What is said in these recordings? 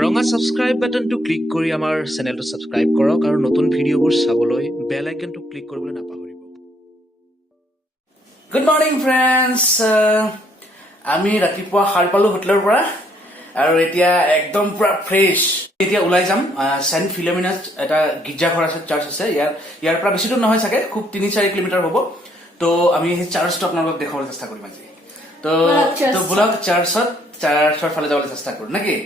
ৰঙা সাবস্ক্ৰাইব বাটনটো ক্লিক কৰি আমাৰ চেনেলটো সাবস্ক্ৰাইব কৰক আৰু নতুন ভিডিঅ'বোৰ চাবলৈ বেল আইকনটো ক্লিক কৰিবলৈ নাপাহৰিব। গুড মৰ্নিং ফ্ৰেণ্ডছ, আমি ৰাতিপুৱা সাৰ পালো হোটেলৰ পৰা আৰু এতিয়া একদম পুৰা ফ্ৰেছ। এতিয়া ওলাই যাম চেণ্ট ফিলমিনাছ, এটা গীৰ্জাঘৰ আছে, চাৰ্চ আছে। ইয়াৰ পৰা বেছি দূৰ নহয় চাগে, খুব 3-4 কিলোমিটাৰ হ'ব। তো আমি সেই চাৰ্চটো আপোনালোকক দেখাবলৈ চেষ্টা কৰিম আজি। তো বলক চাৰ্চৰ ফালে যাবলৈ চেষ্টা কৰোঁ নেকি?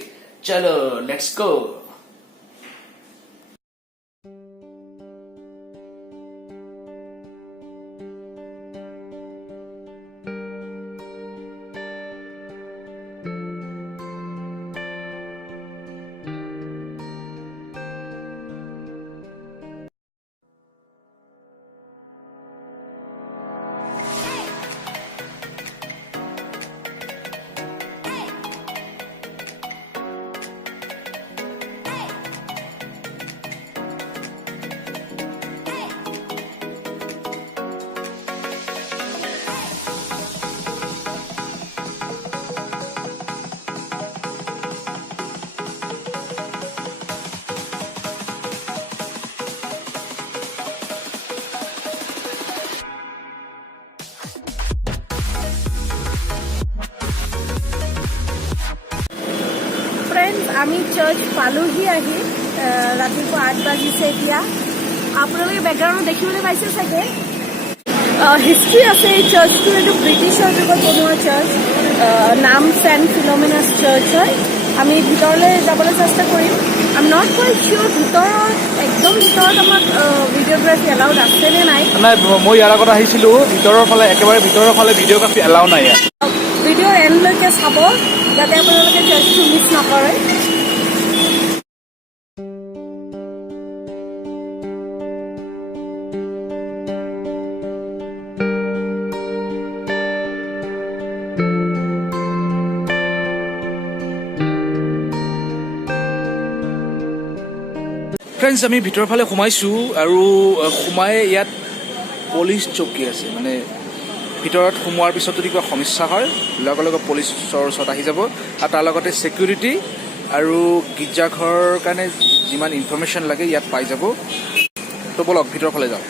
চলো লেটস গো। আমি চাৰ্চ পালোহি আহি ৰাতিপুৱা 8 বাজিছে। এতিয়া আপোনালোকে বেকগ্ৰাউণ্ড দেখিবলৈ পাইছে চাগে। হিষ্ট্ৰী আছে এই চাৰ্চটো। এইটো ব্ৰিটিছৰ যুগত বনোৱা চাৰ্চ, নাম চেণ্ট ফিলমেনাছ চাৰ্চ হয়। আমি ভিতৰলৈ যাবলৈ চেষ্টা কৰিম। আই এম নট কুৱাইট চিয়'ৰ একদম ভিতৰত আমাক ভিডিঅ'গ্ৰাফী এলাউড আছে নে নাই। মই ইয়াৰ আগত আহিছিলো, একেবাৰে ভিতৰৰ ফালে ভিডিঅ'গ্ৰাফী এলাউ নাই। ভিডিঅ'ৰ এণ্ডলৈকে চাব যাতে আপোনালোকে চাৰ্চটো মিছ নকৰে। ফ্ৰেণ্ডছ, আমি ভিতৰৰ ফালে সোমাইছোঁ আৰু সোমাই ইয়াত পুলিচ চকী আছে। মানে ভিতৰত সোমোৱাৰ পিছত যদি কিবা সমস্যা হয় লগে লগে পুলিচৰ ওচৰত আহি যাব, আৰু তাৰ লগতে ছিকিউৰিটি আৰু গীৰ্জাঘৰৰ কাৰণে যিমান ইনফৰমেশ্যন লাগে ইয়াত পাই যাব। তো বলক ভিতৰৰ ফালে যাওঁ।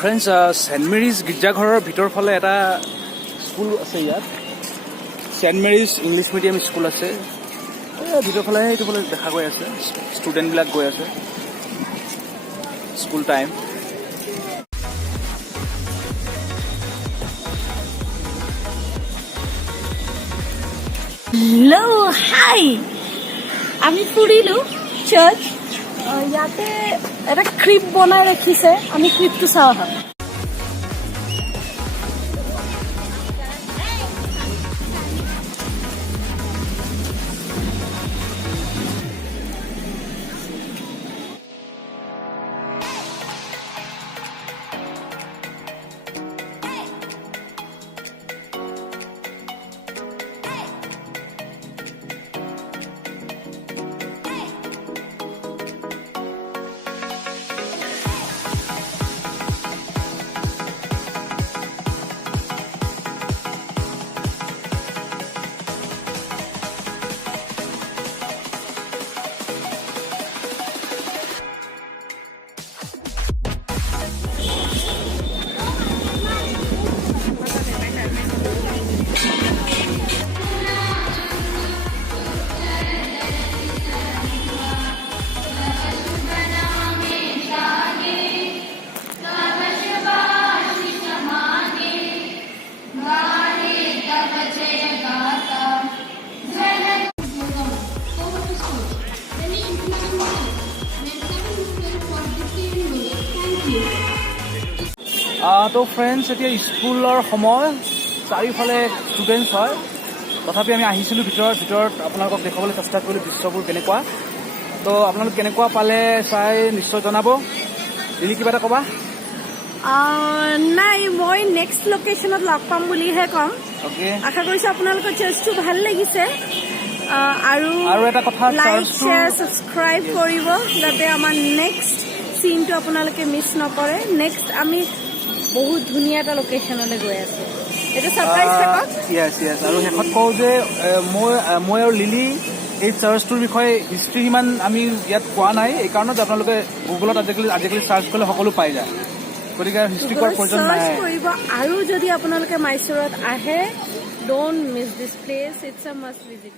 ফ্ৰেণ্ডছ, ছেণ্ট মেৰিজ গীৰ্জাঘৰৰ ভিতৰ ফালে এটা স্কুল আছে। ইয়াত Saint Mary's English medium school আছে। ভিতৰ ফালে এইটো ফালে দেখা গৈ আছে, ষ্টুডেণ্টবিলাক গৈ আছে। School time. হেল্ল' হাই, আমি ফুৰিলোঁ চাৰ্চ। ইয়াতে এটা ক্ৰিপ বনাই ৰাখিছে, আমি ক্ৰিপটো চাওঁ আহা। তো ফ্ৰেণ্ডছ, এতিয়া স্কুলৰ সময়, চাৰিওফালে ষ্টুডেণ্টছ হয়, তথাপি আমি আহিছিলোঁ ভিতৰত আপোনালোকক দেখুৱাবলৈ চেষ্টা কৰিলোঁ দৃশ্যবোৰ কেনেকুৱা। তো আপোনালোক কেনেকুৱা পালে চাই নিশ্চয় জনাব। দিলি কিবা এটা ক'বা? নাই, মই নেক্সট লোকেশ্যনত লগ পাম বুলিহে ক'ম। অ'কে, আশা কৰিছোঁ আপোনালোকৰ চাৰ্চটো ভাল লাগিছে, আৰু এটা কথা, লাইক চাৰ্চটো শ্বেয়াৰ ছাবস্ক্ৰাইব কৰিব যাতে আমাৰ নেক্সট চিনটো আপোনালোকে মিছ নকৰে। নেক্সট আমি বহুত ধুনীয়া এটা লোকেশ্যনলৈ গৈ আছোঁ, এইটো ছাৰপ্ৰাইজ থাকক। য়েছ। আৰু শেষত কওঁ যে মই আৰু লিলি এই চাৰ্চটোৰ বিষয়ে হিষ্ট্ৰী ইমান আমি ইয়াত পোৱা নাই, এই কাৰণত আপোনালোকে গুগলত আজিকালি চাৰ্চ কৰিলে সকলো পাই যায়, গতিকে হিষ্ট্ৰী কৰাৰ প্ৰয়োজন নাই। চাৰ্চ কৰিব। আৰু যদি আপোনালোকে মাইচৰত আহে, don't miss this place, it's a must visit.